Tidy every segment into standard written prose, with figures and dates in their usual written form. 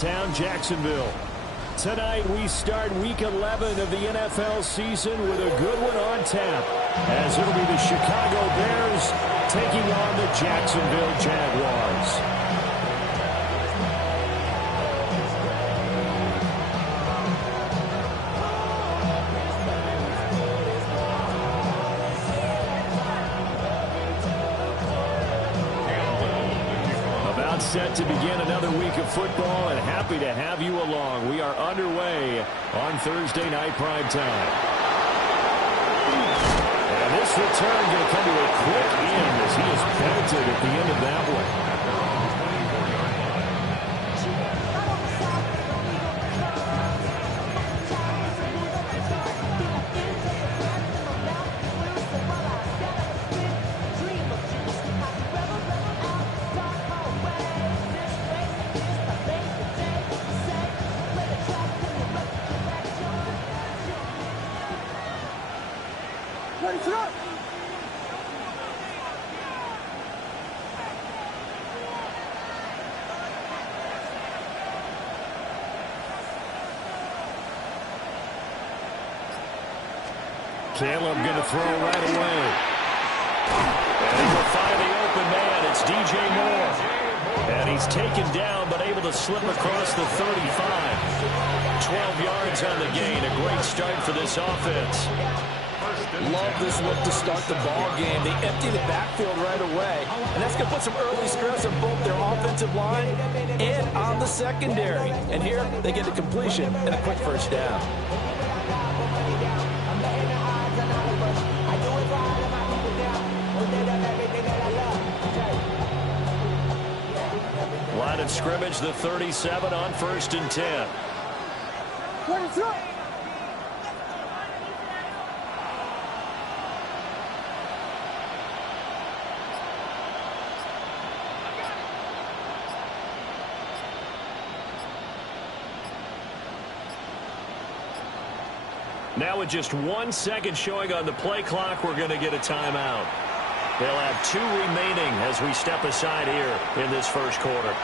Town Jacksonville. Tonight we start week 11 of the NFL season with a good one on tap, as it'll be the Chicago Bears taking on the Jacksonville Jaguars. Set to begin another week of football, and happy to have you along. We are underway on Thursday night prime time. And this return going to come to a quick end as he is penalted at the end of that one. Caleb going to throw right away. And he will find the open man. It's DJ Moore. And he's taken down but able to slip across the 35. 12 yards on the gain. A great start for this offense. Love this look to start the ball game. They empty the backfield right away. And that's going to put some early stress on both their offensive line and on the secondary. And here they get a completion and a quick first down. Line of scrimmage, the 37 on 1st and 10. Now with just 1 second showing on the play clock, we're going to get a timeout. They'll have 2 remaining as we step aside here in this first quarter.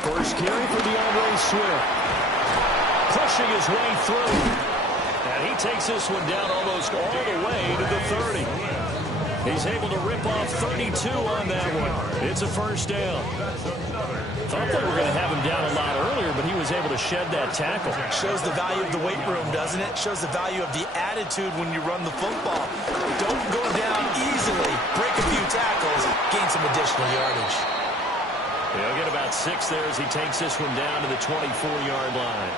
First carry for DeAndre Swift. Pushing his way through. And he takes this one down almost all the way to the 30. He's able to rip off 32 on that one. It's a first down. Thought they were going to have him down a lot earlier, but he was able to shed that tackle. Shows the value of the weight room, doesn't it? Shows the value of the attitude when you run the football. Don't go down easily. Break a few tackles. Gain some additional yardage. He'll get about 6 there as he takes this one down to the 24-yard line.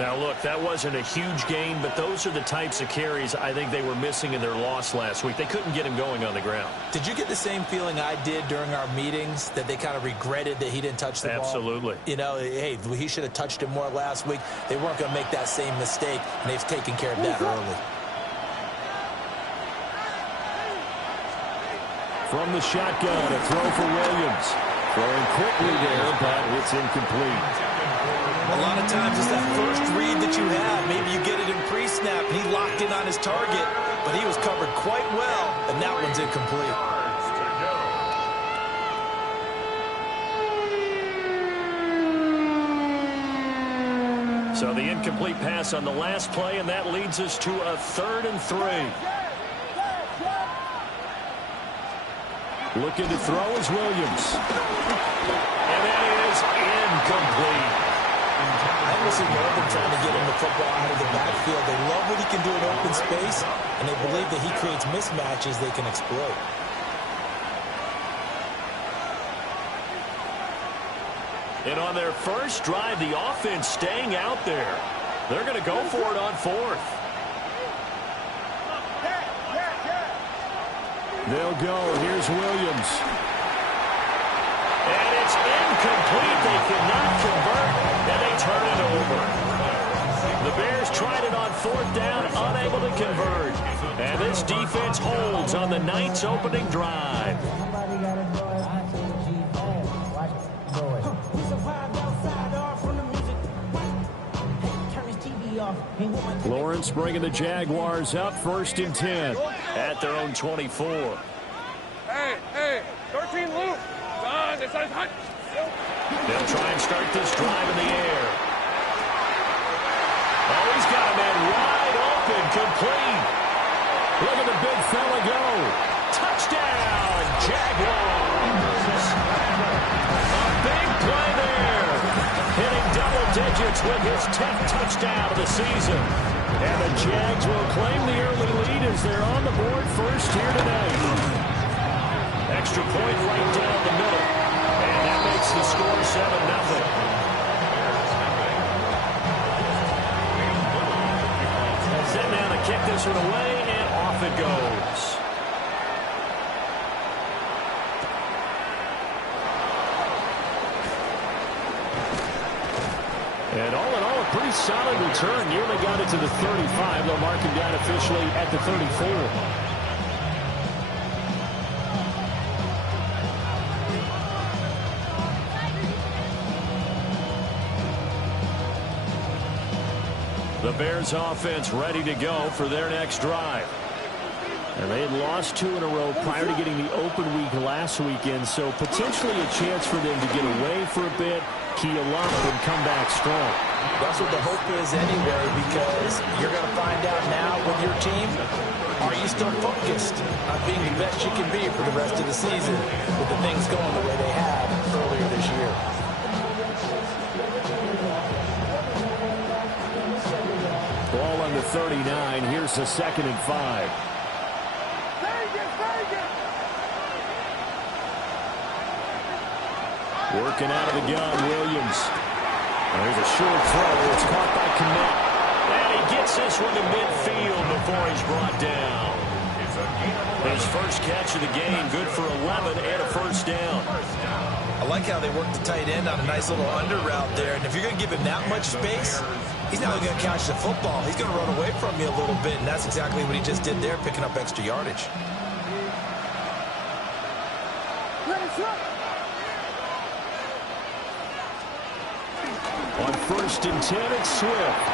Now, look, that wasn't a huge gain, but those are the types of carries I think they were missing in their loss last week. They couldn't get him going on the ground. Did you get the same feeling I did during our meetings, that they kind of regretted that he didn't touch the ball? Absolutely. You know, hey, he should have touched it more last week. They weren't going to make that same mistake, and they've taken care of that early. From the shotgun, a throw for Williams. Throwing quickly there, but it's incomplete. A lot of times it's that first read that you have. Maybe you get it in pre-snap, and he locked in on his target, but he was covered quite well, and that one's incomplete. So the incomplete pass on the last play, and that leads us to a 3rd and 3. Looking to throw is Williams. And that is incomplete. I honestly love them trying to get him the football out of the backfield. They love what he can do in open space, and they believe that he creates mismatches they can exploit. And on their first drive, the offense staying out there. They're going to go for it on 4th. They'll go. Here's Williams. And it's incomplete. They cannot convert, and they turn it over. The Bears tried it on 4th down, unable unable to convert. And this defense holds on the Knights' opening drive. Lawrence bringing the Jaguars up 1st and 10 at their own 24. Hey, 13 loop. They'll try and start this drive in the air. Oh, he's got a man wide open, complete. Look at the big fella go. Touchdown, Jaguars. A big play there. Hitting double digits with his 10th touchdown of the season. And the Jags will claim the early lead as they're on the board first here tonight. Extra point right down the middle. And that makes the score 7-0. Sitting down to kick this one away, and off it goes. And all in all, a pretty solid return. Nearly got it to the 35. They'll mark him down officially at the 34. The Bears offense ready to go for their next drive. And they had lost 2 in a row prior to getting the open week last weekend, so potentially a chance for them to get away for a bit, key a lump, and come back strong. That's what the hope is anyway, because you're going to find out now with your team, are you still focused on being the best you can be for the rest of the season with the things going the way they have earlier this year? Ball on the 39. Here's the 2nd and 5. Working out of the gun, Williams. And there's a short throw. It's caught by Kmet. And he gets this one to midfield before he's brought down. His first catch of the game, good for 11 and a first down. I like how they work the tight end on a nice little under route there. And if you're going to give him that much space, he's not only going to catch the football, he's going to run away from you a little bit. And that's exactly what he just did there, picking up extra yardage. On 1st and 10, it's Swift.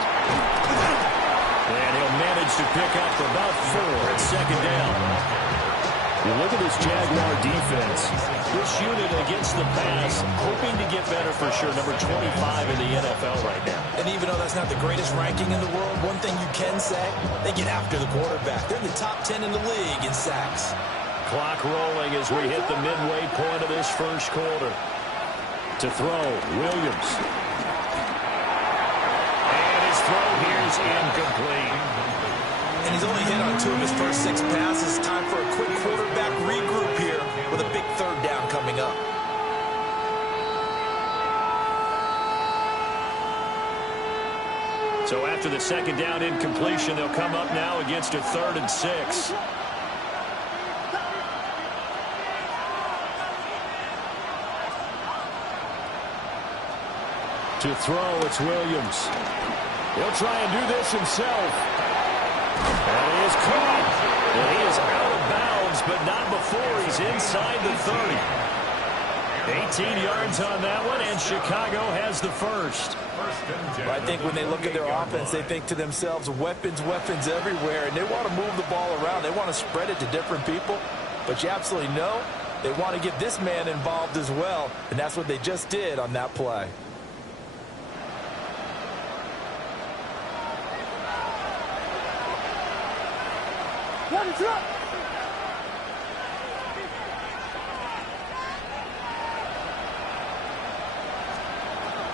And he'll manage to pick up about 4 at 2nd down. You look at this Jaguar defense. This unit against the pass, hoping to get better for sure. Number 25 in the NFL right now. And even though that's not the greatest ranking in the world, one thing you can say, they get after the quarterback. They're in the top 10 in the league in sacks. Clock rolling as we hit the midway point of this first quarter. To throw, Williams. And his throw here is incomplete. And he's only hit on 2 of his first 6 passes. Time for a quick quarterback regroup here with a big 3rd down coming up. So after the 2nd down incompletion, they'll come up now against a 3rd and 6. To throw, it's Williams. He'll try and do this himself. And he is caught. And he is out of bounds, but not before he's inside the 30. 18 yards on that one, and Chicago has the first. I think when they look at their offense, they think to themselves, weapons, weapons everywhere, and they want to move the ball around. They want to spread it to different people, but you absolutely know they want to get this man involved as well, and that's what they just did on that play.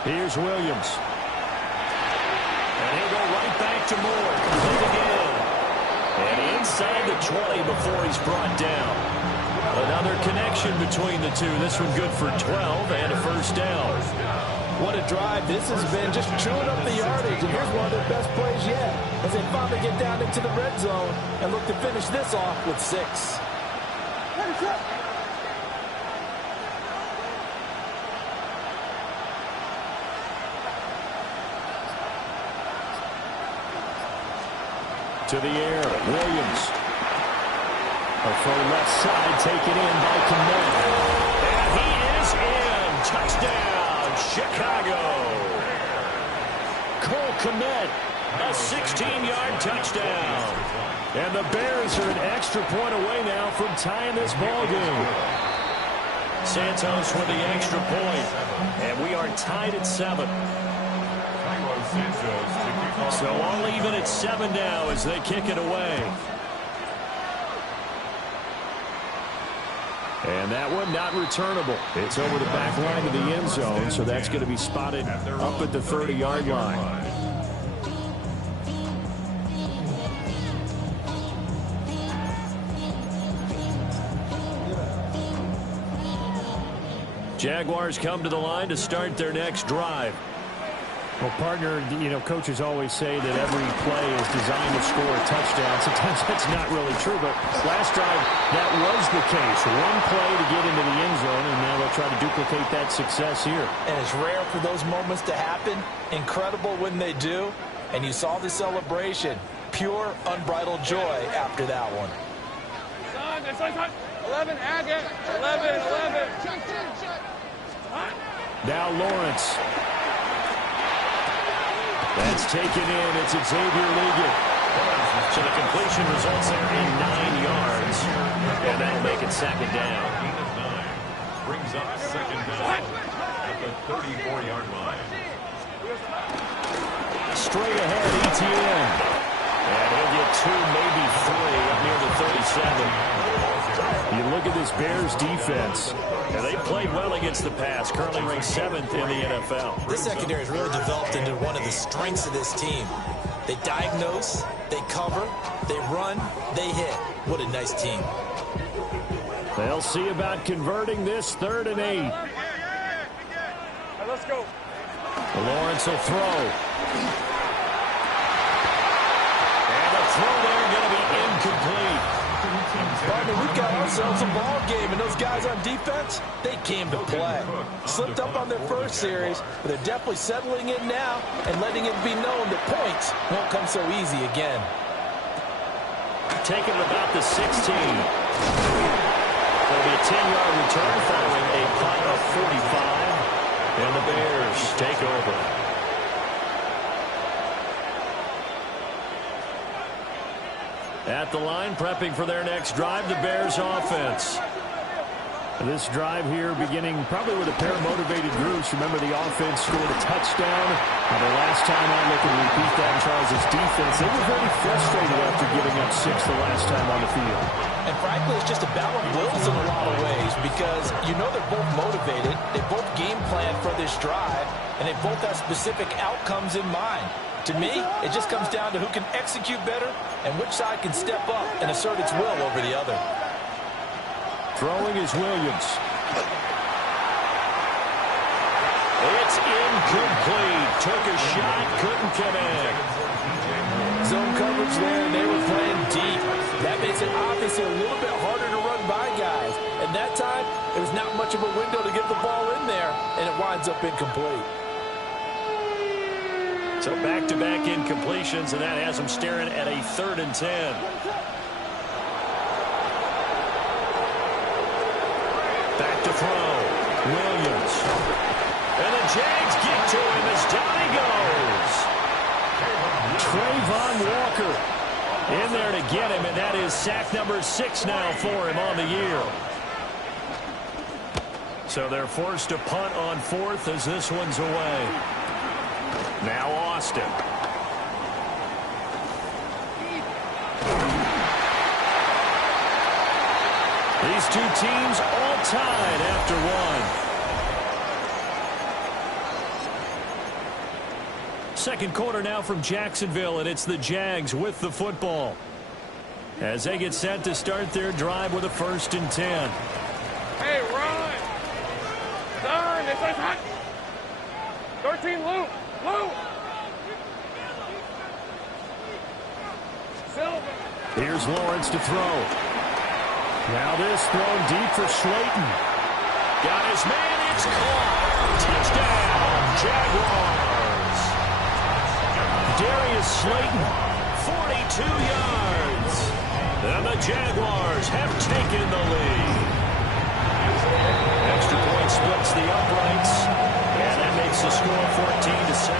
Here's Williams. And he'll go right back to Moore. Complete again. And inside the 20 before he's brought down. Another connection between the two. This one good for 12 and a first down. What a drive this has been, just chewing up the yardage. And here's one of their best plays yet as they finally get down into the red zone and look to finish this off with 6. to the air. Williams. A throw left side taken in by Kmet. And he is in. Touchdown, Chicago. Cole Kmet, a 16-yard touchdown. And the Bears are an extra point away now from tying this ball game. Santos with the extra point. And we are tied at 7. So all even at 7 now as they kick it away. And that one not returnable. It's over the back line of the end zone, so that's going to be spotted up at the 30-yard line. Jaguars come to the line to start their next drive. Well, partner, coaches always say that every play is designed to score a touchdown. Sometimes that's not really true, but last drive, that was the case. One play to get into the end zone, and now they'll try to duplicate that success here. And it's rare for those moments to happen. Incredible when they do. And you saw the celebration. Pure, unbridled joy after that one. 11, Agate. 11. Now Lawrence. That's taken in. It's Xavier Liggett. So the completion results there in 9 yards. And that'll make it second down. Brings up second down at the 34-yard line. Straight ahead, ETN. And he'll get 2, maybe 3 up near the 37. You look at this Bears defense. And they played well against the pass, currently ranked 7th in the NFL. This secondary has really developed into one of the strengths of this team. They diagnose, they cover, they run, they hit. What a nice team. They'll see about converting this 3rd and 8. Let's go. Lawrence will throw. And the throw there going to be incomplete. Partner, we've got ourselves a ball game, and those guys on defense, they came to play. Slipped up on their first series, but they're definitely settling in now and letting it be known that points won't come so easy again. Taking it about the 16. There'll be a 10-yard return following a punt of 45, and the Bears take over. At the line, prepping for their next drive, the Bears offense. This drive here beginning probably with a pair of motivated groups. Remember, the offense scored a touchdown. The last time out, they can repeat that in Charles' defense. They were very frustrated after giving up 6 the last time on the field. And frankly, it's just a battle of wills in a lot of ways because they're both motivated. They both game plan for this drive, and they both have specific outcomes in mind. To me, it just comes down to who can execute better and which side can step up and assert its will over the other. Throwing is Williams. It's incomplete. Took a shot, couldn't connect. Zone coverage there, and they were playing deep. That makes it obviously a little bit harder to run by guys. And that time, there was not much of a window to get the ball in there, and it winds up incomplete. So back-to-back incompletions, and that has them staring at a 3rd and 10. Back to throw. Williams. And the Jags get to him as down he goes. Trayvon Walker in there to get him, and that is sack number 6 now for him on the year. So they're forced to punt on 4th as this one's away. Now Austin. These two teams all tied after one. Second quarter now from Jacksonville, and it's the Jags with the football as they get set to start their drive with a 1st and 10. Hey, run! Turn! This is hot! 13, loop! Loop! Silver! Here's Lawrence to throw. Now this thrown deep for Slayton. Got his man, it's caught. Touchdown, Jaguars. Darius Slayton, 42 yards. And the Jaguars have taken the lead. Extra point splits the uprights. And that makes the score 14-7.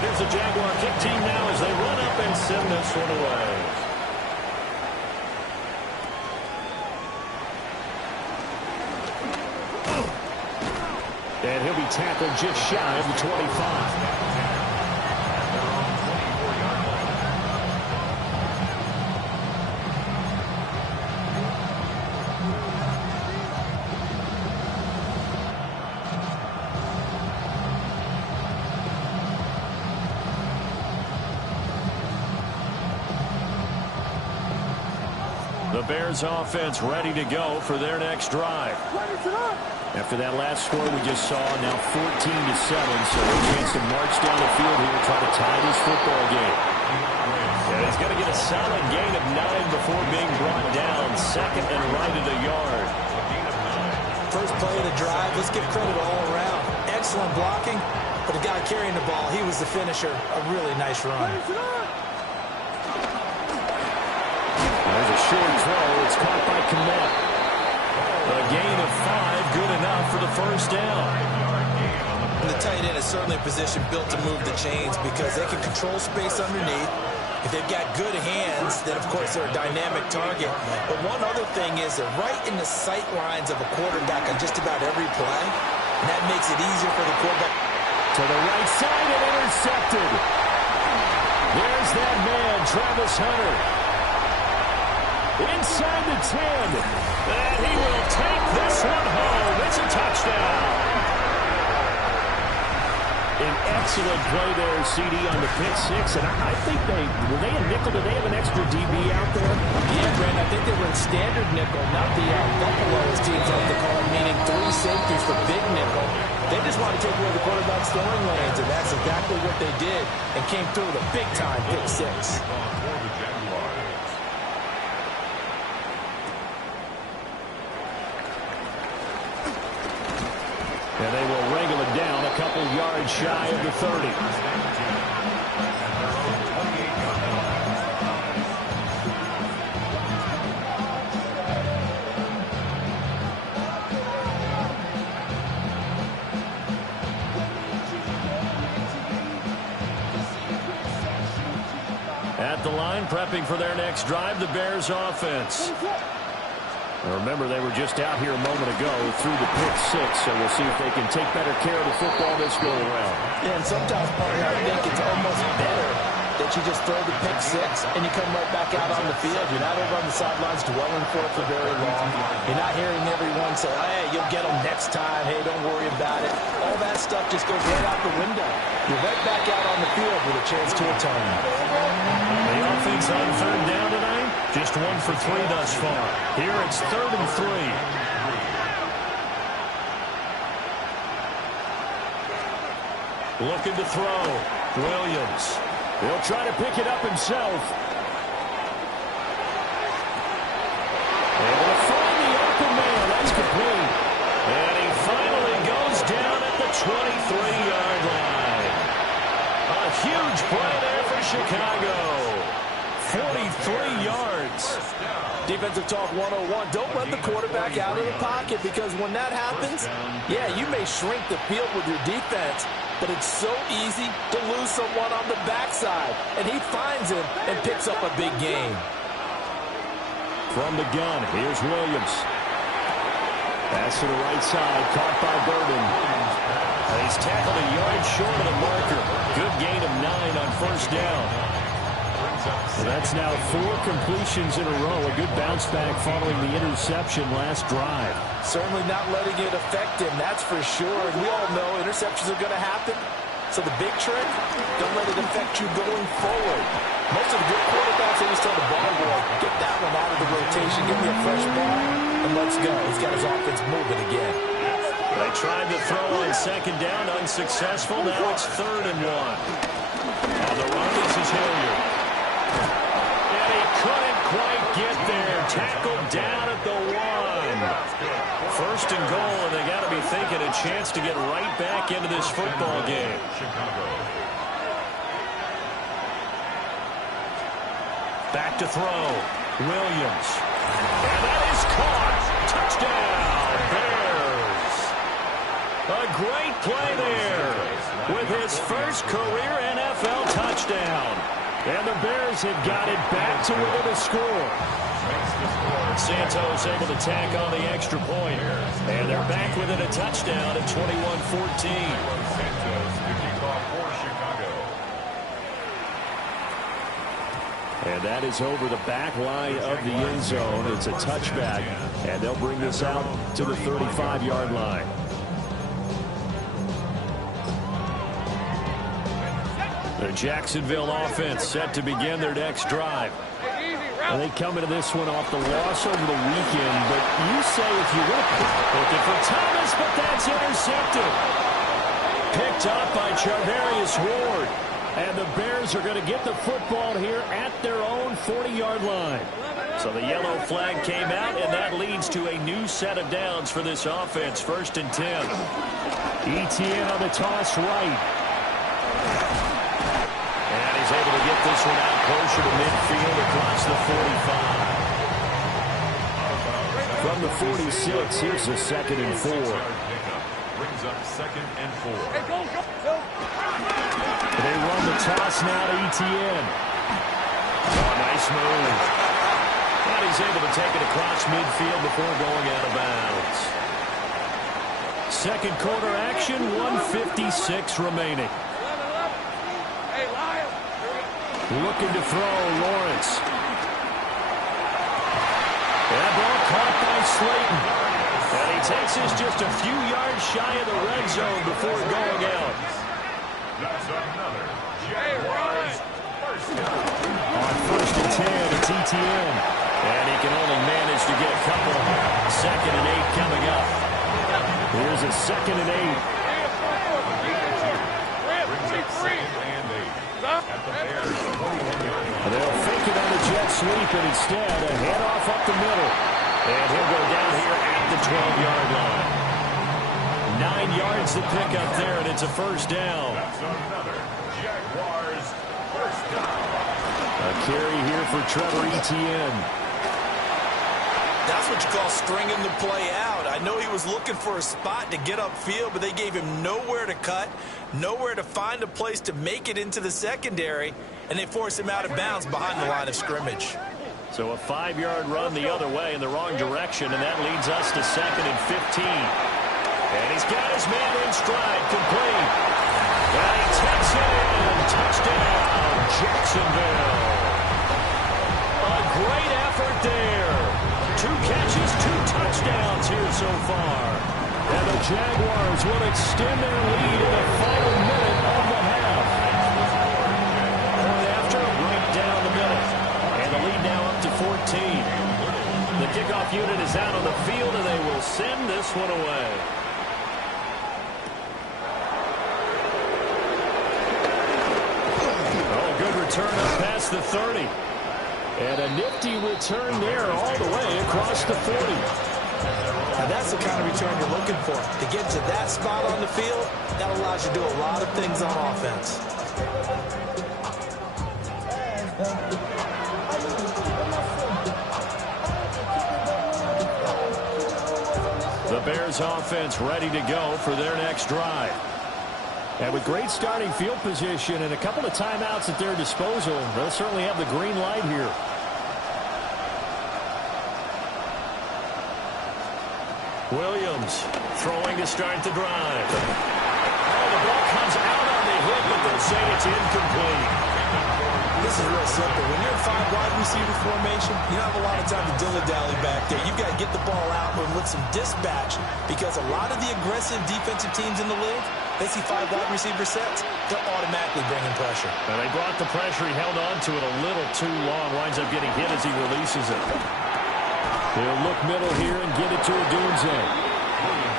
Here's the Jaguar kick team now as they run up and send this one away. And he'll be tackled just shy of the 25. The Bears offense ready to go for their next drive. After that last score we just saw, now 14-7, so a chance to march down the field here and try to tie this football game. And he's going to get a solid gain of 9 before being brought down, second and right at a yard. First play of the drive, let's give credit all around. Excellent blocking, but the guy carrying the ball, he was the finisher. A really nice run. There's a short throw. It's caught by Kmet. A gain of 5, good enough for the first down. The tight end is certainly a position built to move the chains because they can control space underneath. If they've got good hands, then, of course, they're a dynamic target. But one other thing is they're right in the sight lines of a quarterback on just about every play, and that makes it easier for the quarterback. To the right side and intercepted. There's that man, Travis Hunter. Inside the 10. And he will take this one home. It's a touchdown. An excellent play there, CD, on the pick six. And I think were they a nickel? Did they have an extra DB out there? Yeah, Brandon, I think they were in standard nickel, not the Buffalo, as teams like to call it, meaning 3 safeties for big nickel. They just want to take away the quarterback's throwing lanes, and that's exactly what they did and came through with a big-time pick six. And they will wrangle it down a couple yards shy of the 30. At the line, prepping for their next drive, the Bears offense. Remember, they were just out here a moment ago through the pick six, so we'll see if they can take better care of the football this go around. Yeah, and sometimes, partner, I think it's almost better that you just throw the pick six and you come right back out on the field. You're not over on the sidelines dwelling for it for very long. You're not hearing everyone say, hey, you'll get them next time. Hey, don't worry about it. All that stuff just goes right out the window. You're right back out on the field with a chance to atone. The offense on third down tonight, just 1 for 3 thus far. Here it's 3rd and 3. Looking to throw. Williams. He'll try to pick it up himself. Able to find the open man. That's complete. And he finally goes down at the 23-yard line. A huge play there for Chicago. 43 yards. Defensive talk 101. Don't let the quarterback out of the pocket, because when that happens, yeah, you may shrink the field with your defense, but it's so easy to lose someone on the backside. And he finds him and picks up a big gain. From the gun, here's Williams. Pass to the right side, caught by Burden. He's tackled a yard short of the marker. Good gain of 9 on first down. So that's now 4 completions in a row. A good bounce back following the interception last drive. Certainly not letting it affect him, that's for sure. And we all know interceptions are going to happen. So the big trick, don't let it affect you going forward. Most of the good quarterbacks, they just tell the ball boy, get that one out of the rotation, give me a fresh ball, and let's go. He's got his offense moving again. They tried to throw on second down, unsuccessful. Now it's 3rd and 1. On the run, this is Hilliard. And he couldn't quite get there. Tackled down at the 1. First and goal, and they got to be thinking a chance to get right back into this football game. Back to throw. Williams. And that is caught. Touchdown, Bears. A great play there with his first career NFL touchdown. And the Bears have got it back to within a score. Santos able to tack on the extra point. And they're back within a touchdown at 21-14. And that is over the back line of the end zone. It's a touchback, and they'll bring this out to the 35-yard line. The Jacksonville offense set to begin their next drive. And they come into this one off the loss over the weekend, but you say if you look, looking for Thomas, but that's intercepted. Picked up by Charvarius Ward. And the Bears are going to get the football here at their own 40-yard line. So the yellow flag came out, and that leads to a new set of downs for this offense. 1st and 10. Etienne on the toss right. And he's able to get this one out closer to midfield across the 45. From the 46, here's a 2nd and 4. Brings up 2nd and 4. Hey, go. They run the toss now to Etienne. Oh, nice move. And he's able to take it across midfield before going out of bounds. Second quarter action, 1:56 remaining. Hey, Lyle. Looking to throw, Lawrence. That ball caught by Slayton. And he takes us just a few yards shy of the red zone before going out. That's another Jaguars first down. On 1st and 10, it's Etienne. And he can only manage to get a couple. 2nd and 8 coming up. Here's a 2nd and 8. Brings up 2nd and 8. At the Bears 21-yard line. They'll fake it on the jet sweep, and instead a handoff up the middle. And he'll go down here at the 12-yard line. 9 yards to pick up there, and it's a 1st down. That's another Jaguars first down. A carry here for Trevor Etienne. That's what you call stringing the play out. I know he was looking for a spot to get upfield, but they gave him nowhere to cut, nowhere to find a place to make it into the secondary, and they forced him out of bounds behind the line of scrimmage. So a 5-yard run the other way in the wrong direction, and that leads us to 2nd and 15. And he's got his man in stride, complete. And he takes it in. Touchdown, Jacksonville. A great effort there. 2 catches, 2 touchdowns here so far. And the Jaguars will extend their lead in the final minute of the half. Point after, right down the middle. And the lead now up to 14. The kickoff unit is out on the field, and they will send this one away. Return up past the 30. And a nifty return there all the way across the 40. Now that's the kind of return you're looking for. To get to that spot on the field, that allows you to do a lot of things on offense. The Bears offense ready to go for their next drive. And with great starting field position and a couple of timeouts at their disposal, they'll certainly have the green light here. Williams throwing to start the drive. Oh, the ball comes out on the hit, but they'll say it's incomplete. This is real simple. When you're in 5 wide receiver formation, you don't have a lot of time to dilly-dally back there. You've got to get the ball out and with some dispatch, because a lot of the aggressive defensive teams in the league, they see 5 wide receiver sets, they're automatically bringing pressure. And they brought the pressure. He held on to it a little too long. Winds up getting hit as he releases it. They'll look middle here and get it to Odunze.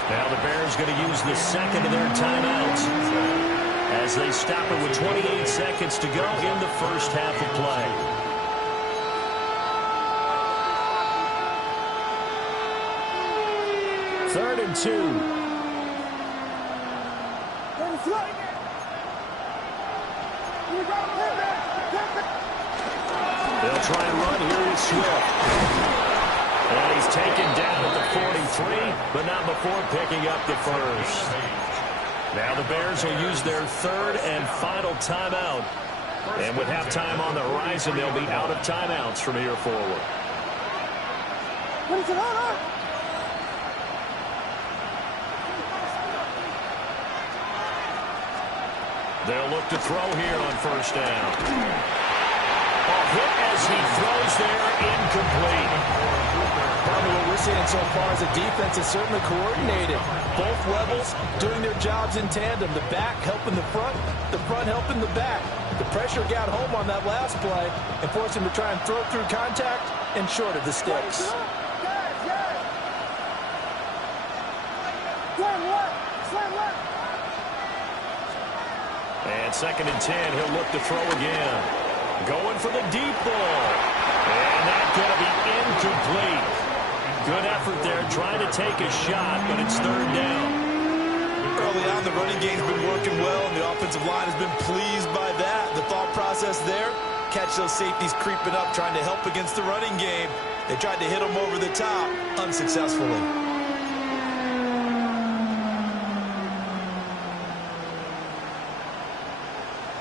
Now the Bears going to use the second of their timeouts as they stop it with 28 seconds to go in the first half of play. Third and 2. They'll try and run here with Swift. And he's taken down at the 43, but not before picking up the first. Now the Bears will use their third and final timeout. And with halftime on the horizon, they'll be out of timeouts from here forward. They'll look to throw here on first down. A hit as he throws there, incomplete. Probably what we're seeing so far is the defense is certainly coordinated. Both levels doing their jobs in tandem. The back helping the front helping the back. The pressure got home on that last play and forced him to try and throw through contact and short of the sticks. And 2nd and 10, he'll look to throw again. Going for the deep ball. And that's going to be incomplete. Good effort there, trying to take a shot, but it's 3rd down. Early on, the running game's been working well, and the offensive line has been pleased by that. The thought process there, catch those safeties creeping up, trying to help against the running game. They tried to hit them over the top, unsuccessfully.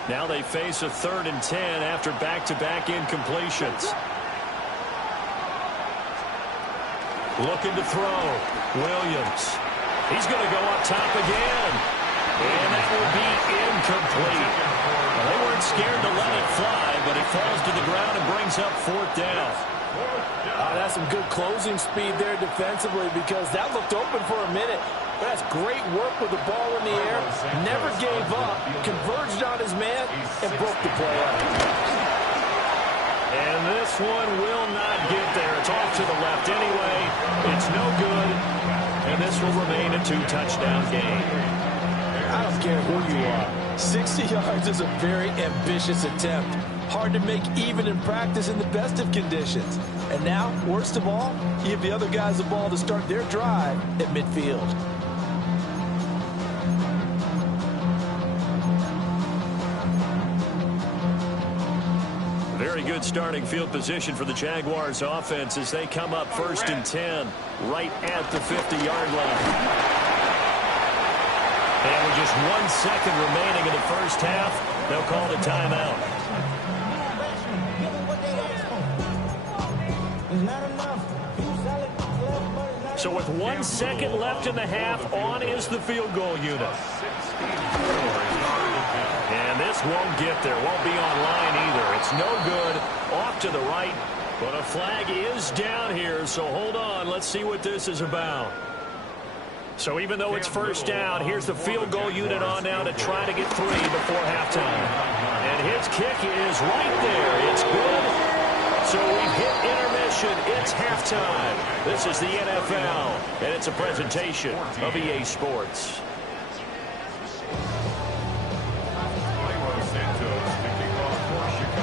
Now they face a 3rd and 10 after back-to-back incompletions. Looking to throw. Williams. He's going to go up top again. And that will be incomplete. Well, they weren't scared to let it fly, but it falls to the ground and brings up 4th down. That's some good closing speed there defensively, because that looked open for a minute. But that's great work with the ball in the air. Never gave up. Converged on his man and broke the play up. And this one will not get there. It's off to the left anyway. It's no good. And this will remain a 2-touchdown game. I don't care who you are. 60 yards is a very ambitious attempt. Hard to make even in practice in the best of conditions. And now, worst of all, you give the other guys the ball to start their drive at midfield. Very good starting field position for the Jaguars offense as they come up 1st and 10 right at the 50-yard line. And with just 1 second remaining in the first half, they'll call the timeout. So with 1 second left in the half, on is the field goal unit. And this won't get there. Won't be on line either. It's no good. Off to the right. But a flag is down here, so hold on. Let's see what this is about. So even though it's first down, here's the field goal unit on now to try to get 3 before halftime. And his kick is right there. It's good. So we've hit intermission. It's halftime. This is the NFL, and it's a presentation of EA Sports.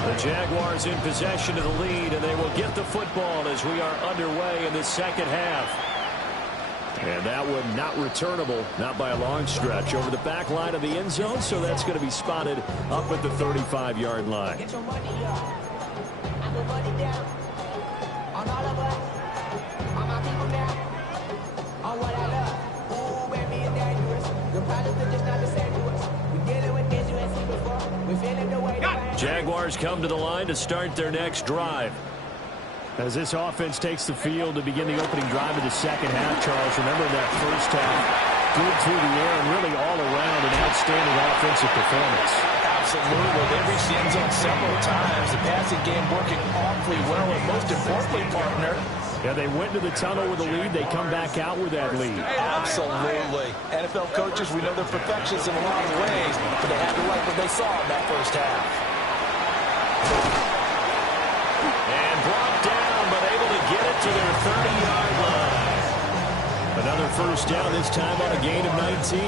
The Jaguars in possession of the lead, and they will get the football as we are underway in the second half. And that one not returnable, not by a long stretch, over the back line of the end zone, so that's going to be spotted up at the 35-yard line. Get your money up. I put money down on all of us, on my people now, on what I love. Ooh, baby, it's dangerous. The problems are just not the same to us. We're dealing with this you ain't seen before. We're feeling the way. Jaguars come to the line to start their next drive. As this offense takes the field to begin the opening drive of the second half, Charles, remember that first half, good through the air and really all around an outstanding offensive performance. Absolutely. They reached the end zone several times. The passing game working awfully well, and most importantly, partner, yeah, they went to the tunnel with a lead. They come back out with that lead. Absolutely. NFL coaches, we know they're perfectionists in a lot of ways, but they had to like what they saw in that first half. And brought down, but able to get it to their 30-yard line. Another first down, this time on a gain of 19.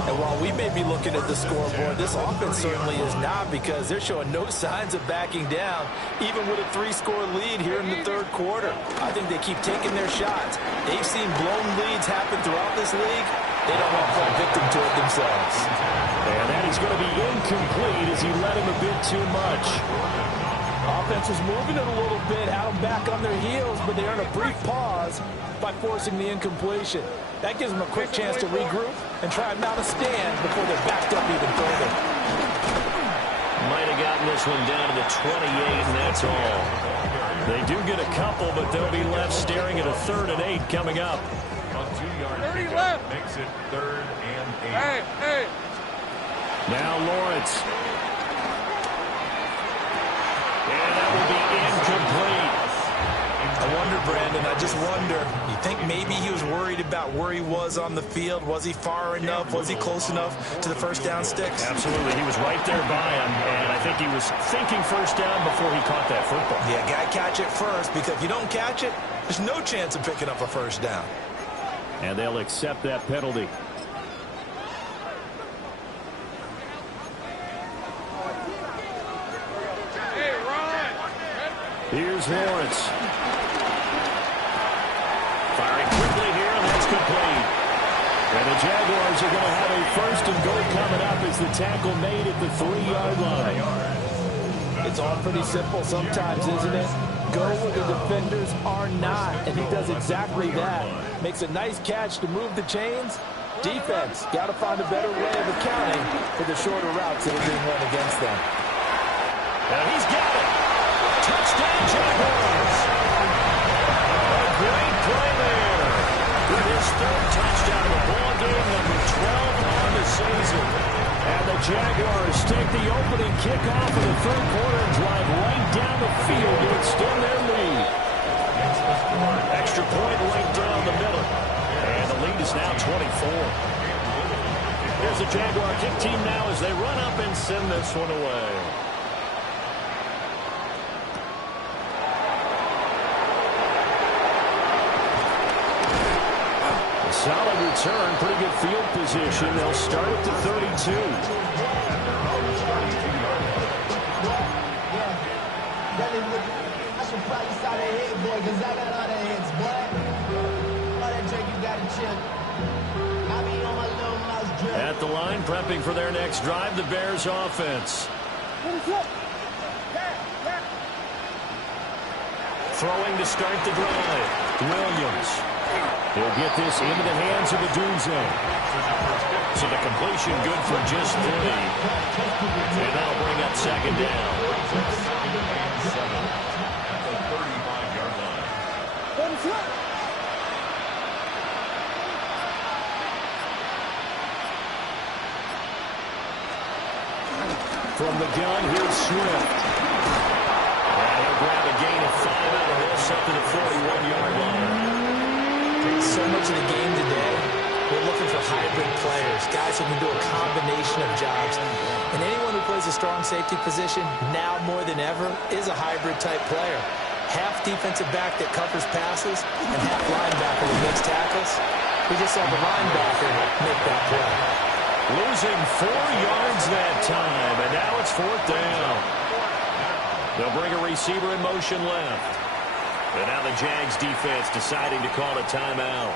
And while we may be looking at the scoreboard, this offense certainly is not, because they're showing no signs of backing down, even with a 3-score lead here in the third quarter. I think they keep taking their shots. They've seen blown leads happen throughout this league. They don't want to fall victim to it themselves. And that is going to be incomplete as he led him a bit too much. Offense was moving it a little bit, had them back on their heels, but they earned a brief pause by forcing the incompletion. That gives them a quick chance to regroup and try and mount a stand before they're backed up even further. Might have gotten this one down to the 28, and that's all. They do get a couple, but they'll be left staring at a 3rd and 8 coming up. A 2-yard 30 pickup left. makes it 3rd and 8. Hey. Now Lawrence. And that will be incomplete. I wonder, Brandon, I just wonder, you think maybe he was worried about where he was on the field? Was he far enough? Was he close enough to the first down sticks? Absolutely. He was right there by him, and I think he was thinking first down before he caught that football. Yeah, got to catch it first, because if you don't catch it, there's no chance of picking up a first down. And they'll accept that penalty. Hey, run. Here's Lawrence. Firing quickly here, and that's complete. And the Jaguars are going to have a 1st and goal coming up as the tackle made at the 3-yard line. It's all pretty simple sometimes, isn't it? Go where the defenders are not, and he does exactly that. Makes a nice catch to move the chains. Defense, got to find a better way of accounting for the shorter routes that are being run against them. And he's got it. Touchdown, Jaguars. A great play there. With his 3rd touchdown of the ball game, number 12 on the season. And the Jaguars take the opening kickoff of the 3rd quarter and drive right down the field to extend their lead. Extra point right down the middle. And the lead is now 24. Here's the Jaguar kick team now as they run up and send this one away. Solid return, pretty good field position. They'll start at the 32. I should probably start a hit, boy, because I got all the hits, boy. All that drink, you got to chill. I be on my little mouse drip. At the line, prepping for their next drive, the Bears offense. Throwing to start the drive. Williams. He'll get this into the hands of Adunze. So the completion good for just 3. And that'll bring up 2nd down. 7 at the 35-yard line. From the gun, here's Swift. And he'll grab a gain of 5 out of this up to the 41-yard line. So much of the game today, we're looking for hybrid players, guys who can do a combination of jobs. And anyone who plays a strong safety position, now more than ever, is a hybrid-type player. Half defensive back that covers passes, and half linebacker that makes tackles. We just saw the linebacker make that play. Losing 4 yards that time, and now it's 4th down. They'll bring a receiver in motion left. And now the Jags defense deciding to call a timeout.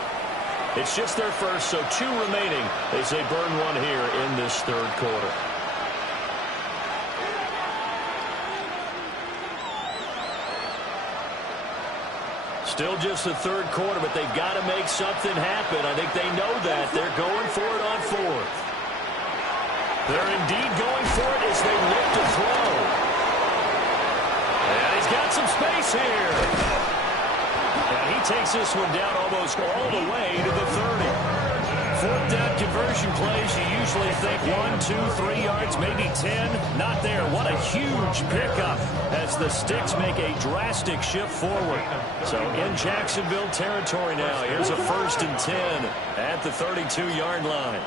It's just their first, so 2 remaining. They say burn one here in this 3rd quarter. Still just the 3rd quarter, but they've got to make something happen. I think they know that. They're going for it on 4th. They're indeed going for it as they look to throw. And he's got some space here. And he takes this one down almost all the way to the 30. 4th down conversion plays, you usually think 1, 2, 3 yards, maybe 10. Not there. What a huge pickup as the Sticks make a drastic shift forward. So in Jacksonville territory now. Here's a 1st and 10 at the 32-yard line.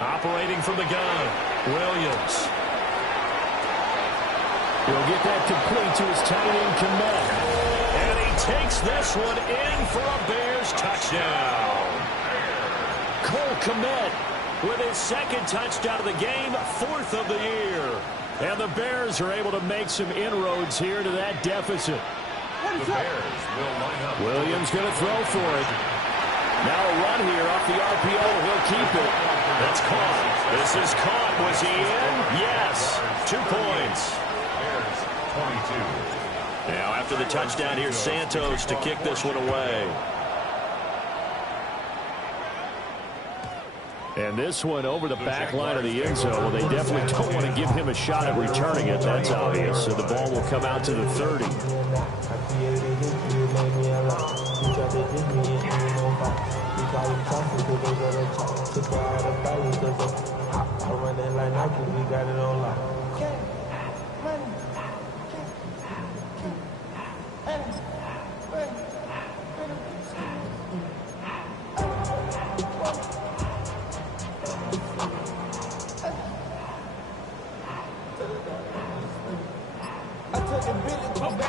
Operating from the gun, Williams. He'll get that complete to his tight end, Komet. And he takes this one in for a Bears touchdown. Cole Komet with his 2nd touchdown of the game, 4th of the year. And the Bears are able to make some inroads here to that deficit. The Bears will line up. Williams going to throw for it. Now a run here off the RPO. He'll keep it. That's caught. This is caught. Was he in? Yes. 2 points. Bears 22. Now after the touchdown, here's Santos to kick this one away. And this one over the back line of the end zone. Well, they definitely don't want to give him a shot at returning it. That's obvious. So the ball will come out to the 30.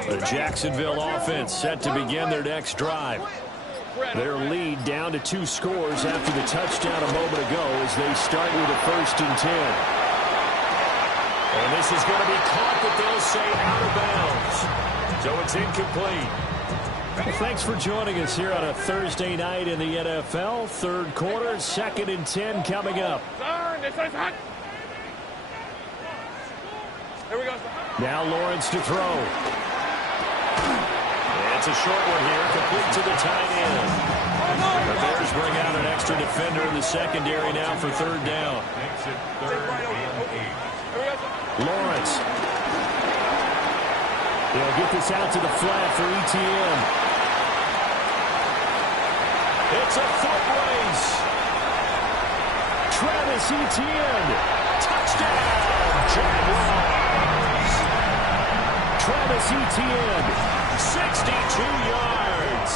The Jacksonville offense set to begin their next drive. Their lead down to 2 scores after the touchdown a moment ago as they start with a 1st and 10. And this is going to be caught, but they'll say out of bounds. So it's incomplete. Well, thanks for joining us here on a Thursday night in the NFL. 3rd quarter, 2nd and 10 coming up. Here we go. Now Lawrence to throw. It's a short one here, complete to the tight end. The Bears bring out an extra defender in the secondary now for 3rd down. Makes it 3rd and 8. Lawrence. They'll get this out to the flat for ETN. It's a foot race. Travis Etienne. Touchdown, Jaguars. Travis Etienne. 62 yards.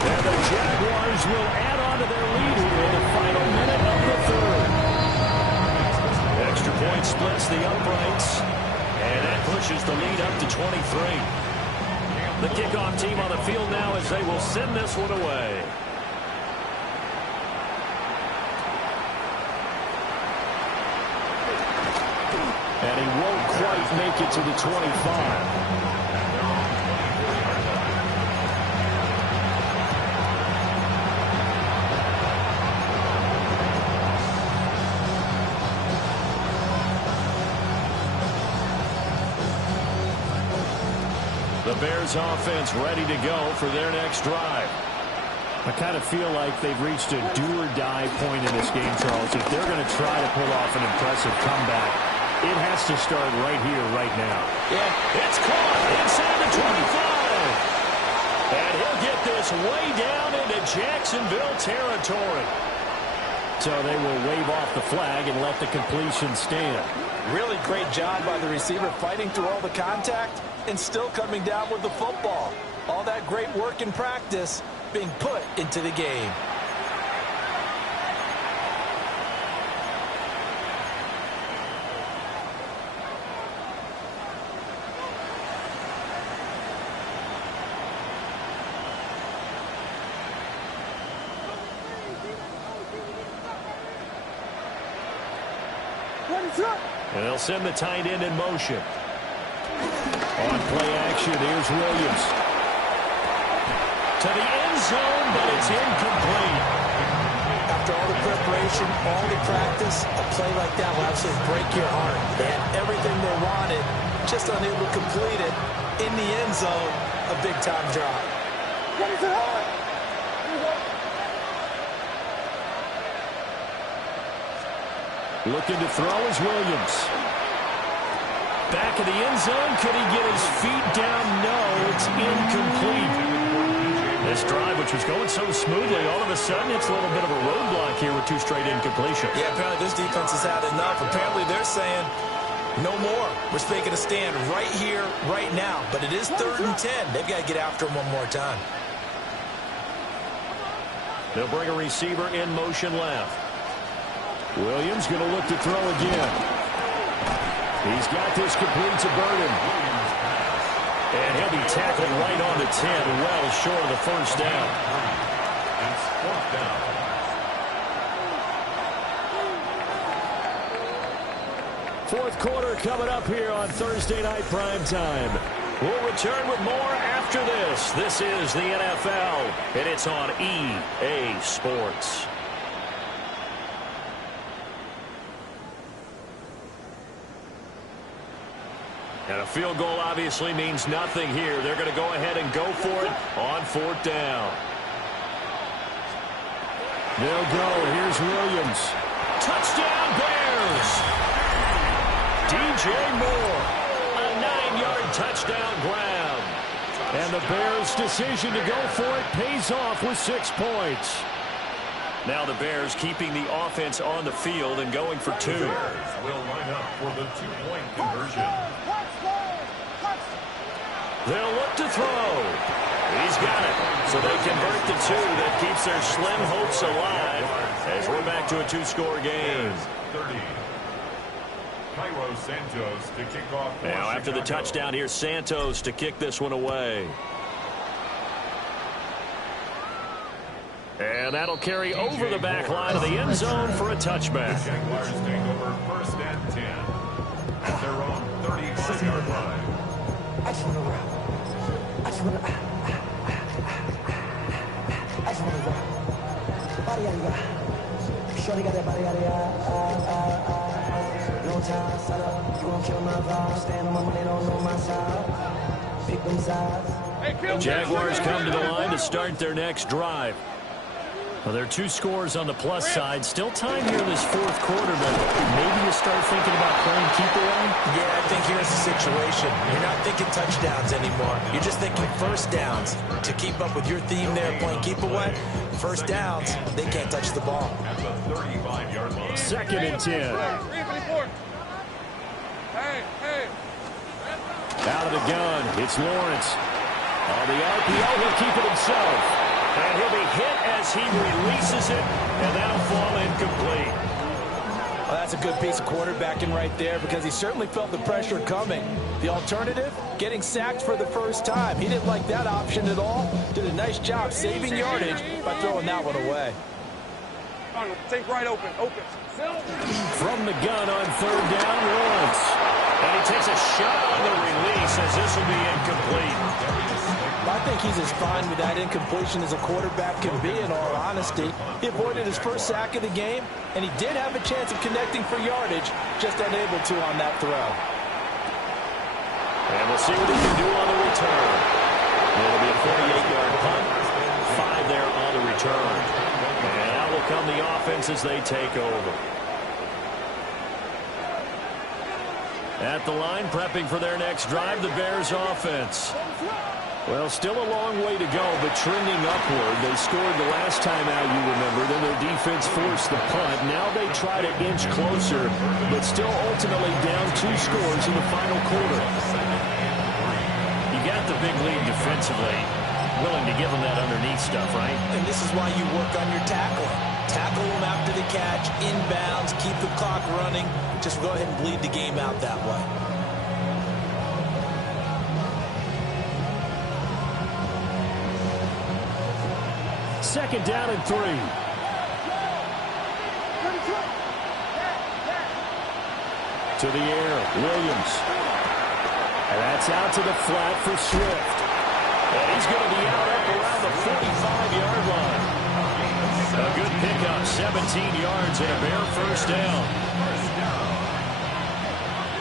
And the Jaguars will add on to their lead here in the final minute of the 3rd. Extra point splits the uprights. And that pushes the lead up to 23. The kickoff team on the field now as they will send this one away. And he won't quite make it to the 25. The Bears offense ready to go for their next drive. I kind of feel like they've reached a do-or-die point in this game, Charles. If they're going to try to pull off an impressive comeback, it has to start right here, right now. Yeah, it's caught inside the 25. And he'll get this way down into Jacksonville territory. So they will wave off the flag and let the completion stand. Really great job by the receiver fighting through all the contact and still coming down with the football. All that great work in practice being put into the game. And they'll send the tight end in motion. On play action, here's Williams. To the end zone, but it's incomplete. After all the preparation, all the practice, a play like that will absolutely break your heart. They had everything they wanted, just unable to complete it. In the end zone, a big-time drop. Looking to throw is Williams. Back of the end zone. Could he get his feet down? No, it's incomplete. This drive, which was going so smoothly, all of a sudden it's a little bit of a roadblock here with 2 straight incompletions. Yeah, apparently this defense has had enough. Apparently they're saying, no more. We're making a stand right here, right now. But it is 3rd and 10. They've got to get after him one more time. They'll bring a receiver in motion left. Williams going to look to throw again. He's got this complete to Burden. And he'll be tackled right on the 10, well short of the 1st down. It's 4th down. Fourth quarter coming up here on Thursday Night Prime Time. We'll return with more after this. This is the NFL, and it's on EA Sports. And a field goal obviously means nothing here. They're going to go ahead and go for it on 4th down. They'll go. Here's Williams. Touchdown, Bears! DJ Moore, a 9-yard touchdown grab. And the Bears' decision to go for it pays off with 6 points. Now the Bears keeping the offense on the field and going for 2. Bears will line up for the 2-point conversion. They'll look to throw. He's got it. So they convert the 2. That keeps their slim hopes alive as we're back to a 2-score game. 30. Cairo Santos to kick off. Now after the touchdown, here's Santos to kick this one away. And that'll carry over the back line of the end zone for a touchback. The Jaguars take over 1st and 10 at their own 35-yard line. I just want to rock. I just want to rock. Body, shorty got that body, no time, set up. You won't kill my vibe. Stand on my money, don't know my side. Pick them sides. Jaguars come to the line to start their next drive. Well, there are 2 scores on the plus side. Still time here in this 4th quarter, but maybe you start thinking about playing keep away? Yeah, I think here's the situation. You're not thinking touchdowns anymore. You're just thinking 1st downs. To keep up with your theme there, playing keep away, 1st downs, they can't touch the ball. At the 35-yard line. 2nd and 10. Out of the gun, it's Lawrence. On the RPO, he'll keep it himself. And he'll be hit as he releases it, and that'll fall incomplete. Well, that's a good piece of quarterbacking right there because he certainly felt the pressure coming. The alternative, getting sacked for the first time. He didn't like that option at all. Did a nice job saving yardage by throwing that one away. Take right open. From the gun on 3rd down, Lawrence. And he takes a shot on the release as this will be incomplete. I think he's as fine with that incompletion as a quarterback can be, in all honesty. He avoided his first sack of the game, and he did have a chance of connecting for yardage, just unable to on that throw. And we'll see what he can do on the return. It'll be a 48-yard punt, 5 there on the return. And out will come the offense as they take over. At the line, prepping for their next drive, the Bears offense. Well, still a long way to go, but trending upward. They scored the last time out, you remember. Then their defense forced the punt. Now they try to inch closer, but still ultimately down 2 scores in the final quarter. You got the big lead defensively. Willing to give them that underneath stuff, right? And this is why you work on your tackling. Tackle them after the catch, inbounds, keep the clock running. Just go ahead and bleed the game out that way. Second down and 3. To the air, Williams. And that's out to the flat for Swift. And he's going to be out up around the 45-yard line. A good pickup, 17 yards and a Bear 1st down.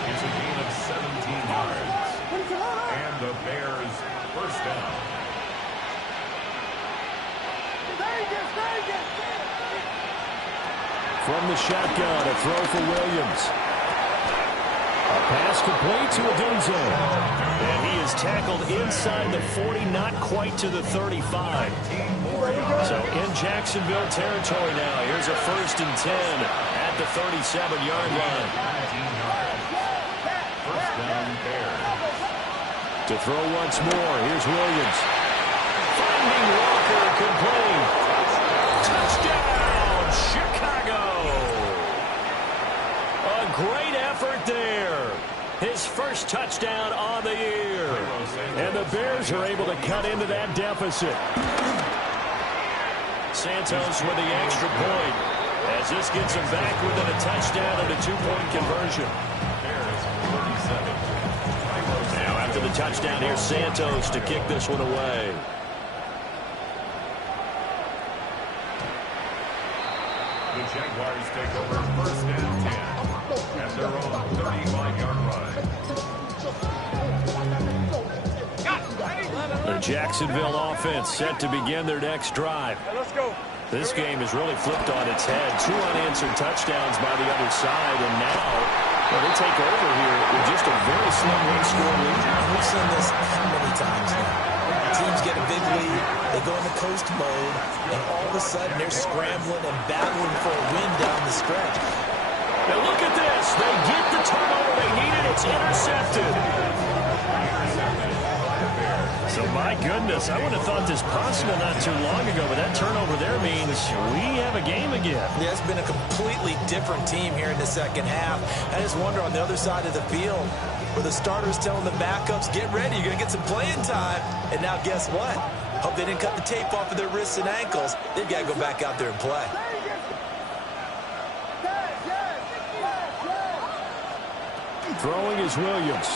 It's a gain of 17 yards. And the Bears 1st down. From the shotgun, a throw for Williams. A pass complete to Odunze. And he is tackled inside the 40, not quite to the 35. So in Jacksonville territory now. Here's a 1st and 10 at the 37-yard line. 1st down Bears. To throw once more, here's Williams. Finding Walker complete. Touchdown, Chicago. A great effort there. His 1st touchdown on the year. And the Bears are able to cut into that deficit. Santos with the extra point as this gets him back within a touchdown and a 2-point conversion. Bears 37. Now after the touchdown, here's Santos to kick this one away. The Jaguars take over 1st and 10 at their own 35-yard line. The Jacksonville offense set to begin their next drive. Let's go. This game has really flipped on its head. 2 unanswered touchdowns by the other side, and now they take over here with just a very slim one-score lead. We've seen this how many times now? Teams get a big lead, they go into coast mode, and all of a sudden they're scrambling and battling for a win down the stretch. Now look at this. They get the turnover they needed. It's intercepted. So, my goodness, I would have thought this possible not too long ago, but that turnover there means we have a game again. Yeah, it's been a completely different team here in the second half. I just wonder on the other side of the field where the starters telling the backups, get ready, you're going to get some playing time. And now guess what? Hope they didn't cut the tape off of their wrists and ankles. They've got to go back out there and play. Throwing is Williams.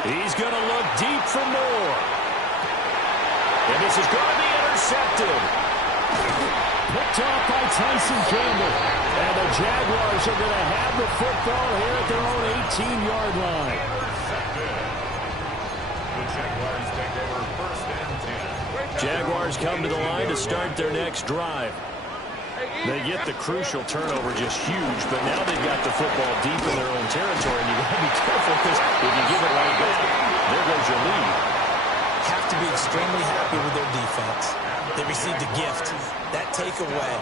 He's going to look deep for more. And this is going to be intercepted. Picked off by Tyson Campbell. And the Jaguars are going to have the football here at their own 18-yard line. The Jaguars take over first and 10. Jaguars come to the line to start their next drive. They get the crucial turnover just huge, but now they've got the football deep in their own territory, and you've got to be careful because if you give it right back, there goes your lead. Have to be extremely happy with their defense. They received a gift. That takeaway,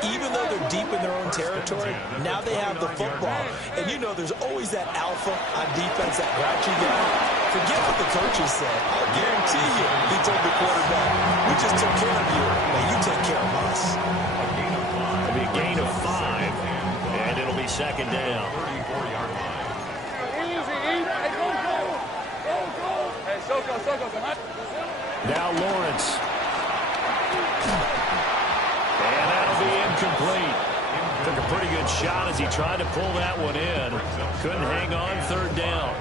even though they're deep in their own territory, now they have the football. And you know there's always that alpha on defense, that grouchy guy. Forget what the coaches said. I'll guarantee you, he told the quarterback, we just took care of you. Now you take care of us. It'll be a gain of 5, and it'll be second down. 34-yard line. Hey, Soko, come on. Now Lawrence. And that'll be incomplete. Took a pretty good shot as he tried to pull that one in. Couldn't hang on, third down.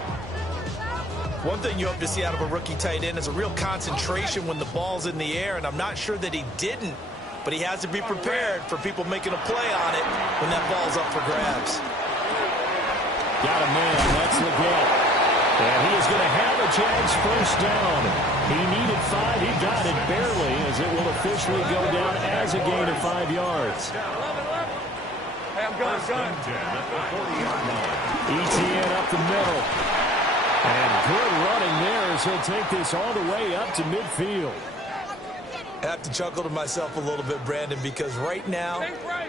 One thing you hope to see out of a rookie tight end is a real concentration when the ball's in the air, and I'm not sure that he didn't, but he has to be prepared for people making a play on it when that ball's up for grabs. Got a man, that's Leggett. And he is going to have a Jags first down. He needed 5, he got it barely, as it will officially go down as a gain of 5 yards. Hey, I'm going. At the 40-yard line. ETN up the middle. And good running there as he'll take this all the way up to midfield. I have to chuckle to myself a little bit, Brandon, because right now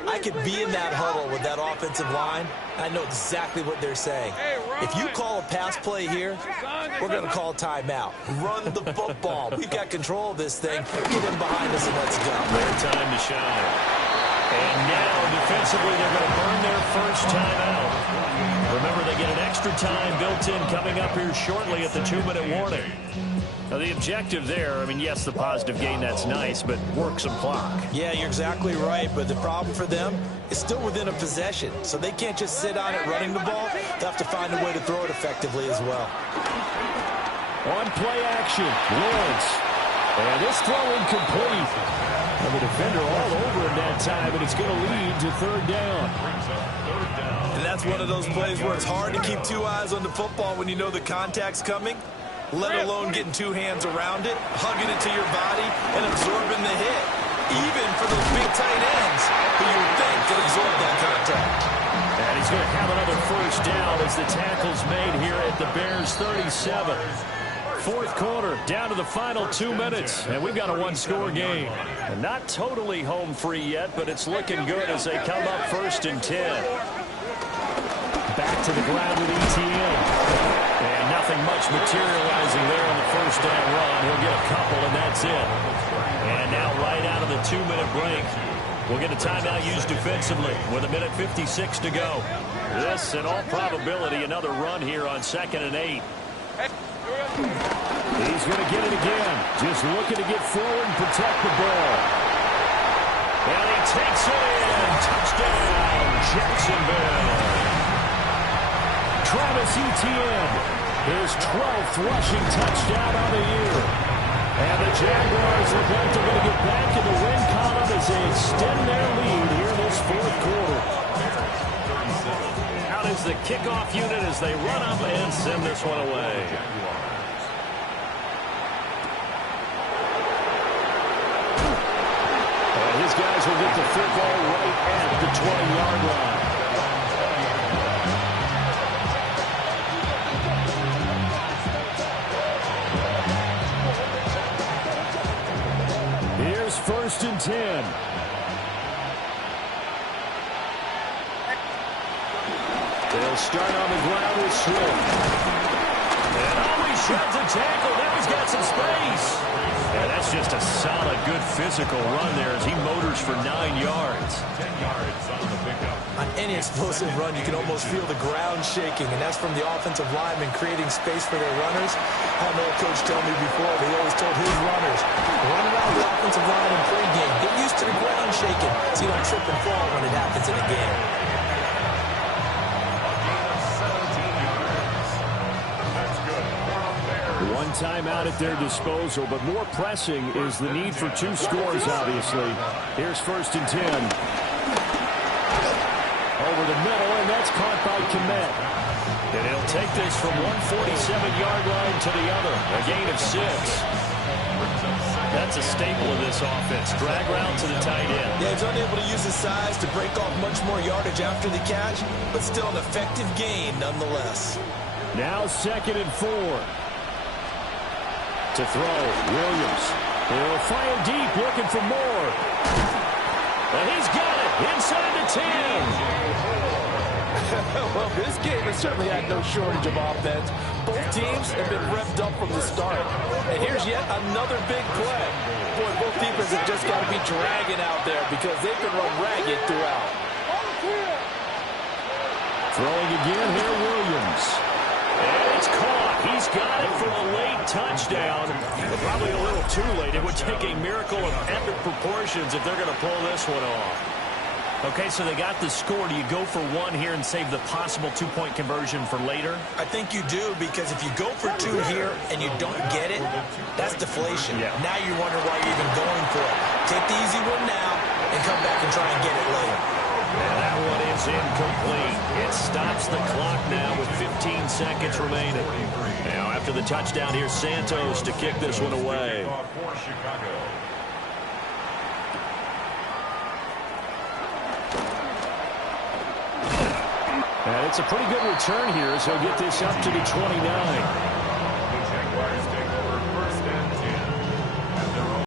I could be in that huddle with that offensive line. I know exactly what they're saying. If you call a pass play here, we're going to call timeout. Run the football. We've got control of this thing. Get in behind us and let's go. Their time to shine. And now defensively they're going to burn their first timeout. Remember, they get an extra time built in coming up here shortly at the 2-minute warning. Now, the objective there, I mean, yes, the positive gain, that's nice, but work some clock. Yeah, you're exactly right, but the problem for them is still within a possession, so they can't just sit on it running the ball. They have to find a way to throw it effectively as well. On play action, Lawrence. And this throw incomplete. And the defender all over him that time, and it's going to lead to third down. And that's one of those plays where it's hard to keep 2 eyes on the football when you know the contact's coming, let alone getting 2 hands around it, hugging it to your body, and absorbing the hit, even for those big tight ends who you would think could absorb that contact. And he's going to have another first down as the tackle's made here at the Bears' 37. Fourth quarter, down to the final 2 minutes, and we've got a 1-score game. And not totally home free yet, but it's looking good as they come up first and 10. Back to the ground with ETN. And nothing much materializing there on the first down run. He'll get a couple, and that's it. And now right out of the 2-minute break, we'll get a timeout used defensively with 1:56 to go. This, in all probability, another run here on 2nd and 8. He's going to get it again. Just looking to get forward and protect the ball. And he takes it in. Touchdown, Jacksonville. Travis Etienne, his 12th rushing touchdown on the year. And the Jaguars look like they're going to get back in the win column as they extend their lead here in this fourth quarter. Out is is the kickoff unit as they run up and send this one away. And his guys will get the football right at the 20-yard line. Here's 1st and 10. They'll start on the ground with Swift. And always shoves a tackle. Now he's got some space. Yeah, that's just a solid, good physical run there as he motors for 9 yards. 10 yards on the pickup. On any explosive run, you can almost feel the ground shaking, and that's from the offensive linemen creating space for their runners. I had an old coach tell me before, they always told his runners, run around the offensive line in pregame. Get used to the ground shaking so you don't trip and fall when it happens in a game. One timeout at their disposal, but more pressing is the need for 2 scores, obviously. Here's 1st and 10. Over the middle, and that's caught by Kmet. And he'll take this from 147-yard line to the other. A gain of 6. That's a staple of this offense. Drag route to the tight end. Yeah, he's unable to use his size to break off much more yardage after the catch, but still an effective gain nonetheless. Now 2nd and 4. To throw, Williams. He'll fire deep, looking for more. And he's got it inside the 10. Well, this game has certainly had no shortage of offense. Both teams have been revved up from the start. And here's yet another big play. Boy, both defenses have just got to be dragging out there because they've been run ragged throughout. Throwing again here, Williams. And it's caught. He's got it for a late touchdown. Probably a little too late. It would take a miracle of epic proportions if they're going to pull this one off. Okay, so they got the score. Do you go for 1 here and save the possible 2-point conversion for later? I think you do, because if you go for 2 here and you don't get it, that's deflation. Yeah. Now you wonder why you're even going for it. Take the easy one now and come back and try and get it later. And that one is incomplete. It stops the clock now with 15 seconds remaining. Now after the touchdown, here's Santos to kick this one away. For Chicago. And it's a pretty good return here as he'll get this up to the 29.